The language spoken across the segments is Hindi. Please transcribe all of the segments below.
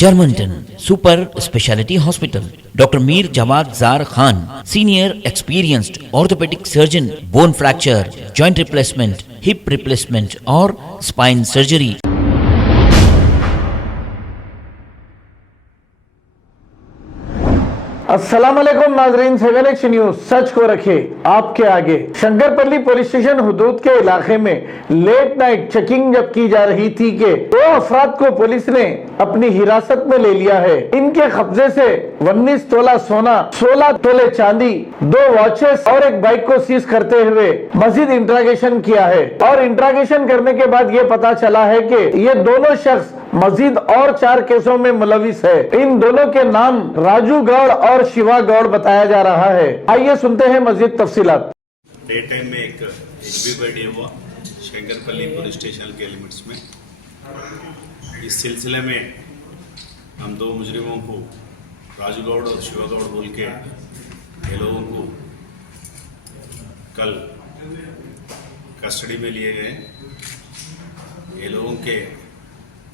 Germanton super speciality hospital, doctor Mir Jawad Zar Khan, senior experienced orthopaedic surgeon, bone fracture, joint replacement, hip replacement और स्पाइन सर्जरी। अस्सलाम वालेकुम नाजरीन, 7H न्यूज सच को रखे आपके आगे। शंकरपल्ली पुलिस स्टेशन हुदूद के इलाके में लेट नाइट चेकिंग जब की जा रही थी कि 2 अफराद को पुलिस ने अपनी हिरासत में ले लिया है। इनके कब्जे से 19 तोला सोना, 16 तोले चांदी, 2 वॉचेस और एक बाइक को सीज करते हुए मजीद इंट्रागेशन किया है। और इंट्रागेशन करने के बाद ये पता चला है कि ये दोनों शख्स मजीद और 4 केसों में मुलविस है। इन दोनों के नाम राजू गौड़ और शिवा गौड़ बताया जा रहा है। आइए सुनते हैं मजीद तफसीलात। डे टाइम में एक भी बर्थडे हुआ शंकरपल्ली पुलिस स्टेशन के लिमिट्स में। इस सिलसिले में हम 2 मुजरिमों को राजू गौड़ और शिवा गौड़ बोल के ये लोगों को कल कस्टडी में लिए गए। ये लोगों के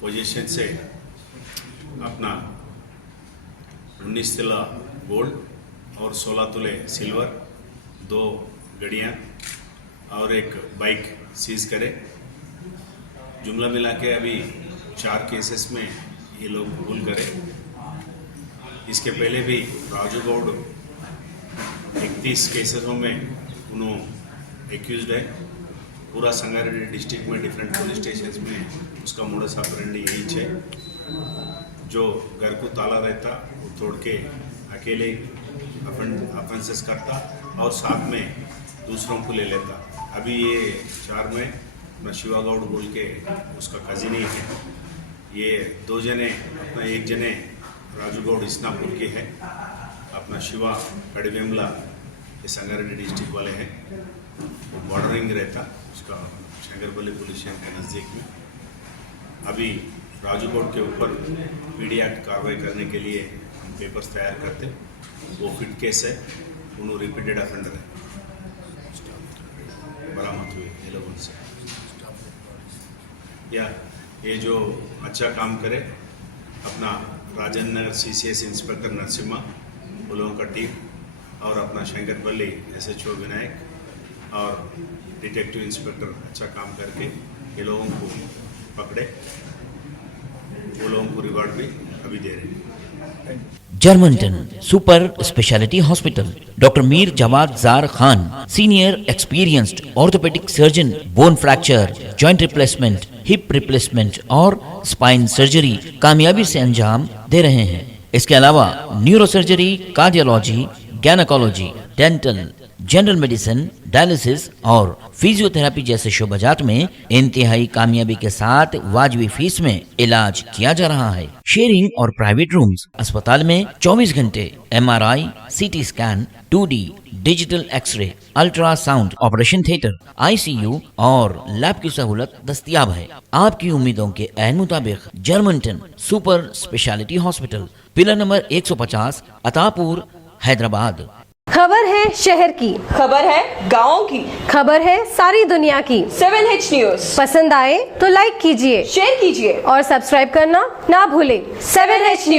पोजीशन से अपना 19 तोला गोल्ड और 16 तोले सिल्वर, 2 गड़ियाँ और एक बाइक सीज करे। जुमला मिला के अभी 4 केसेस में ये लोग कबूल करे। इसके पहले भी राजू गौड़ 31 केसेसों में उन्होंने एक्यूज्ड है। पूरा संगारेड्डी डिस्ट्रिक्ट में डिफरेंट पुलिस स्टेशन में उसका मोडस ऑपरेंडी यही है। जो घर को ताला रहता वो तोड़ के अकेले ऑफेंसेस करता और साथ में दूसरों को ले लेता। अभी ये 4 में अपना शिवा गौड़ बोल के उसका कजिन ही है। ये 2 जने, अपना 1 जने राजू गौड़ इस्नापुर के है, अपना शिवा कड़वेमला ये संगारेड्डी डिस्ट्रिक्ट वाले हैं। वो बॉर्डरिंग रहता उसका शंकरपल्ली पुलिस स्टेशन के नज़दीक में। अभी राजू गौड़ के ऊपर पीडी एक्ट कार्रवाई करने के लिए हम पेपर्स तैयार करते। वो फिट केस है, उन्होंने रिपीटेड ऑफेंडर है, बरामद हुए ये लोगों से। या ये जो अच्छा काम करे अपना राजेंद्र नगर CCS इंस्पेक्टर नरसिम्हा, वो लोगों का टीम और अपना शंकरपल्ली SHO विनायक और डिटेक्टिव इंस्पेक्टर अच्छा काम करके ये लोगों को पकड़े। वो लोगों को रिवार्ड भी अभी दे रहे हैं। Germanten super speciality hospital, doctor Mir Jawad Zar Khan, senior experienced orthopaedic surgeon, bone fracture, joint replacement, hip replacement और स्पाइन सर्जरी कामयाबी से अंजाम दे रहे हैं। इसके अलावा neurosurgery, cardiology, gynaecology, dental, general medicine, dialysis और फिजियोथेरेपी जैसे शोबाजात में इंतहाई कामयाबी के साथ वाजिबी फीस में इलाज किया जा रहा है। शेयरिंग और प्राइवेट रूम्स, अस्पताल में 24 घंटे MRI, CT scan, 2D digital x-ray, ultrasound, operation theatre, ICU और लैब की सहूलत दस्तयाब है। आपकी उम्मीदों के ऐन मुताबिक Germanten super speciality hospital, pillar number 150, Attapur, Hyderabad. खबर है शहर की, खबर है गाँव की, खबर है सारी दुनिया की। 7H न्यूज पसंद आए तो लाइक कीजिए, शेयर कीजिए और सब्सक्राइब करना ना भूलें। 7H news.